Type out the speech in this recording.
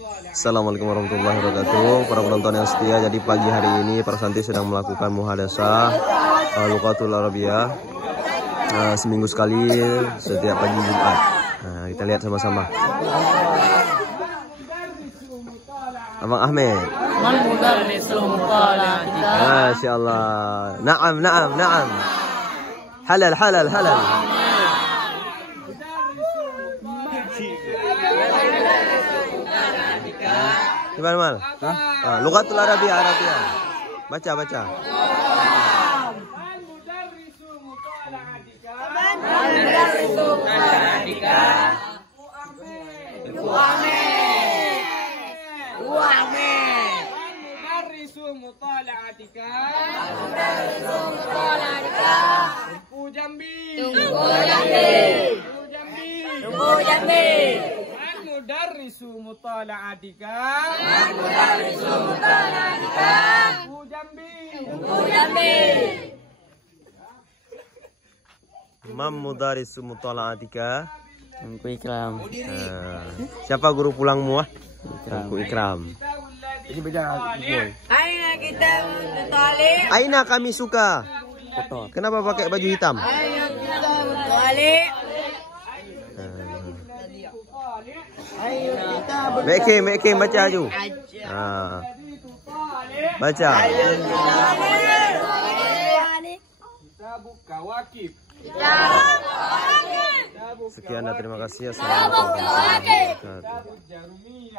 Assalamualaikum warahmatullahi wabarakatuh. Para penonton yang setia, jadi pagi hari ini para santri sedang melakukan muhadasah Lughatul Arabiyah seminggu sekali setiap pagi Jumat. Nah, kita lihat sama-sama. Abang Ahmed. Masya Allah. Naam. Halal. Gimana Mal? Lughatul Arabiyah. Baca. Imam Mudarisu Mutala'atika. Tengku Ikram. Siapa guru pulangmu? Tengku Ikram. Ini beda. Aina kita mutali. Aina kami suka. Kenapa pakai baju hitam? Aina kita mutali. Meke baca aju. Baca. Sekian dan terima kasih. Assalamualaikum warahmatullahi wabarakatuh.